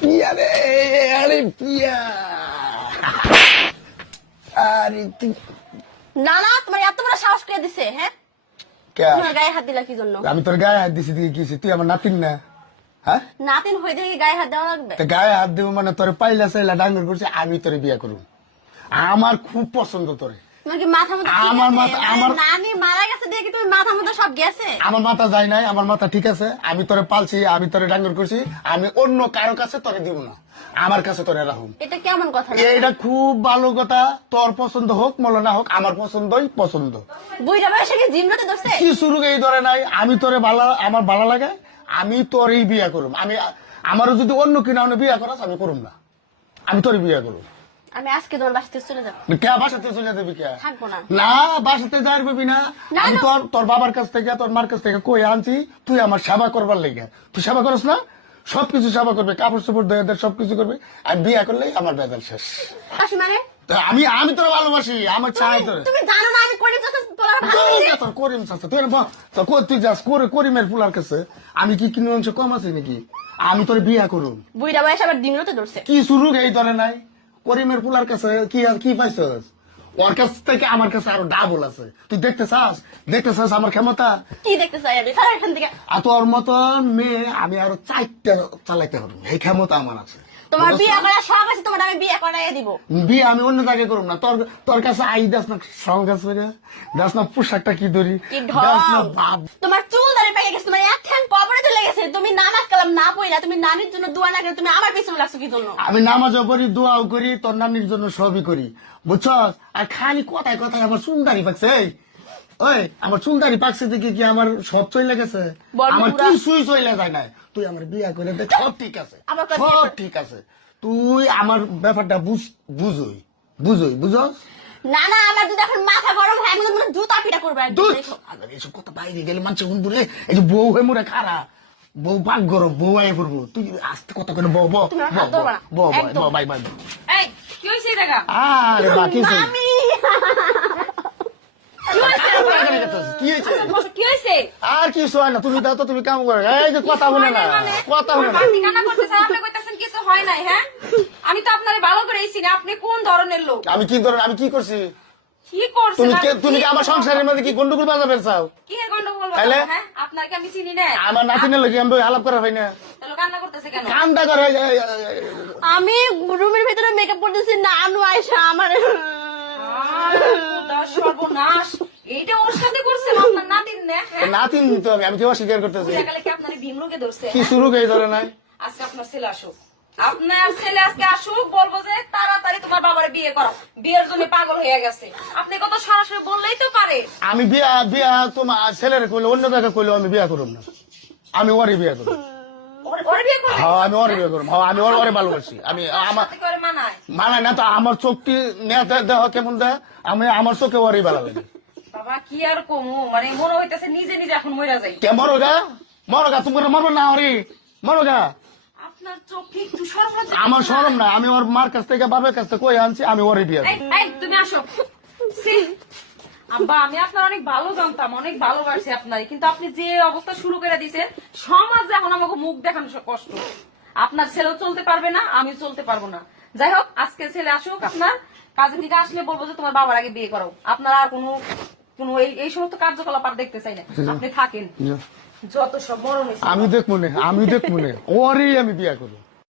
পিয়া রে আরে পিয়া। আরে তুই না না তোমার এত বড় সাহস করে দিছে হ্যাঁ? তোমার গায়ে হাত দিলা কি জন্য? আমি তোর গায়ে হাত দিছি দিয়ে গেছি তুই আমার নাতিন না? হ্যাঁ? নাতিন হয়ে দেখে গায়ে হাত দেওয়া লাগবে? তা গায়ে হাত দেবো মানে তোর পাইলা চাইলা ডাঙ্গর করছি আমি তোরে বিয়ে করব। আমার খুব পছন্দ তোরে। তোমার কি মাথা মতো আমার মাথা- আমার- মারা গেছে মাথা মতো সব গেছে? আমার মাথা যায় নাই আমার মাথা ঠিক আছে। আমি তোরে পালছি আমি তোরে ডাঙ্গর করছি আমি অন্য কারও কাছে তোরে দিব না। আমার কাছে তোরে রাখুম এটা কেমন কথা? এইটা খুব ভালো কথা। তোর পছন্দ হোক মলো না হোক আমার পছন্দই পছন্দ। বুইরা বয়সে কি জিমরাতে ধরছে? কি শুরু এই ধরে নাই। আমি তোরে ভালো আমার ভালো লাগে আমি তোরই বিয়ে করুম। আমি আমারও যদি অন্য কিনা বিয়ে করাস আমি করুম না। আমি তোর বিয়ে করুম। আমি আজকে তোমার বাসা চলে যাব। কে বাসাতে চলে যাবি কে? থাকব না। না বাসাতে যাই পাবি না। না, আমি তোর তোর বাবার কাছ থেকে তোর মার কাছ থেকে কই আনছি? তুই আমার সেবা করবার লেগে। তুই সেবা করস না? সবকিছু সেবা করবে কাপড় চোপড় দেয় দেয় সবকিছু করবে আর বিয়ে করলেই আমার শেষ। মানে? আমি আমি তোর ভালোবাসি আমার চাই তোর। তুমি জানো না আমি করিম চাচা তোমার ভালোবাসি? তোর করিম চাচা তুই না তো কই তুই যাস করে করিমের ফুলার কাছে? আমি কি কিনে অংশ কম আছে নাকি? আমি তোর বিয়া করুম। বুইরা বয়সে আবার জিমরাতে ধরছে। কি শুরু এই ধরে নাই। করিমের ফুলার কাছে কি আর কি পাইছস? ওর কাছ থেকে আমার কাছে আরও ডাবল আছে। তুই দেখতে চাস? দেখতে চাস আমার ক্ষমতা? কি দেখতে চাই আমি? তার এখান থেকে আর তোর মতন মেয়ে আমি আরও চারটা চালাইতে পারব। এই ক্ষমতা আমার আছে। তোমার বিয়ে করার শখ আছে তোমার আমি বিয়ে করাই দিব। বিয়ে আমি অন্য জায়গায় করুম না। তোর তোর কাছে আই দাস না সঙ্গ আছে দাস না পোশাকটা কি ধরি দাস না তোমার চুল দাঁড়িয়ে পেকে গেছে তোমার গেছে তুমি নামাজ কালাম না পড়লা তুমি নানির জন্য দোয়া না করে তুমি আমার পিছনে লাগছো কি জন্য? আমি নামাজও করি দোয়াও করি তোর নানির জন্য সবই করি। বুঝছস? আর খালি কথায় কথায় আমার চুলদারি পাকছে ওই আমার চুলদারি পাকছে দেখে কি আমার সব চলে গেছে? আমার বুড়া। কিছুই চলে যায় না তুই আমার বিয়া করে দে সব ঠিক আছে সব ঠিক আছে। তুই আমার ব্যাপারটা বুঝ বুঝই বুঝই বুঝস না না আমার যদি এখন মাথা গরম হয় আমি জুতা পিটা করব এইসব কথা বাইরে গেলে মানুষ হুন্দুরে এই যে বউ হয়ে মোরে খারা। বউ গরম বউ আয় পড়ব। তুই আস্তে কথা করে বউ বউ না। বউ বউ বাই বাই এই কি আরে বাকি আমি কি হয়েছে? কি হয়েছে? আচ্ছা, আর কি হয় না তুমি দাও তো তুমি কাম করো। এই যে কথা বলে না মানে, কথা বলে না। কইতাছেন কিছু হয় নাই, হ্যাঁ? আমি তো আপনারে ভালো করে আপনি কোন ধরনের লোক? আমি কি ধরেন আমি কি করছি? কি করছেন তুমি? তুমি কি আমার সংসারের মধ্যে কি গন্ডগোল বাজাবে চাও? কি আমি চিনি না। আমার নাতিনের লোক আমি আলাপ করা হয় না তাহলে কান্না করতেছে কেন? কান্দা করে এই, এই, এই, এই, আমি রুমের ভিতরে মেকআপ করতেছি নানু আয়সা আমার সর্বনাশ। এইটা ওর সাথে আপনার নাতিন না, হ্যাঁ? নাতিন তো আমি আমি কি অস্বীকার করতেছি কি কি? শুরু করে ধরে নাই আজকে আপনার ছেলে আসুক আপনার ছেলে আজকে আসুক বলব যে তাড়াতাড়ি তোমার বাবার বিয়ে করো। বিয়ের জন্য পাগল হয়ে গেছে। আপনি কত সরাসরি বললেই তো পারে। আমি বিয়া বিয়া তোমার ছেলের কইলে অন্য জায়গায় কইলে আমি বিয়া করুম না। আমি ওরে বিয়া ওর- ওর করবে? হ্যাঁ আমি ওরে বিয়া করুম। হ্যাঁ আমি ওর ওরে ভালোবাসি। আমি আমার সাথে করে মানায়? না তো আমার চোখটি নেতা দেহ কেমন দেয়? আমি আমার চোখে ওরই ভালো লাগে। বাবা কি আর কমু? মানে মনে হইতেছে নিজে নিজে এখন মরে যাই। কে মরো গা তুমি মরবো না ওরে মরো আমার সরম না আমি ওর মার কাছ থেকে বাবার কাছ থেকে কই আনছি আমি ওরে বিয়া তুমি আসো। আব্বা আমি আপনার অনেক ভালো জানতাম অনেক ভালোবাসি আপনার কিন্তু আপনি যে অবস্থা শুরু করে দিয়েছেন সমাজে এখন আমাকে মুখ দেখানো কষ্ট। আপনার ছেলেও চলতে পারবে না আমি চলতে পারব না। যাই হোক আজকে ছেলে আসুক আপনার কাজের দিকে আসলে বলব যে তোমার বাবার আগে বিয়ে করো আপনার আর কোনো কোনো এই সমস্ত কার্যকলাপ আর দেখতে চাই না। আপনি থাকেন। যত সব মরণ আমি দেখব না আমি দেখব না ওরেই আমি বিয়া করব।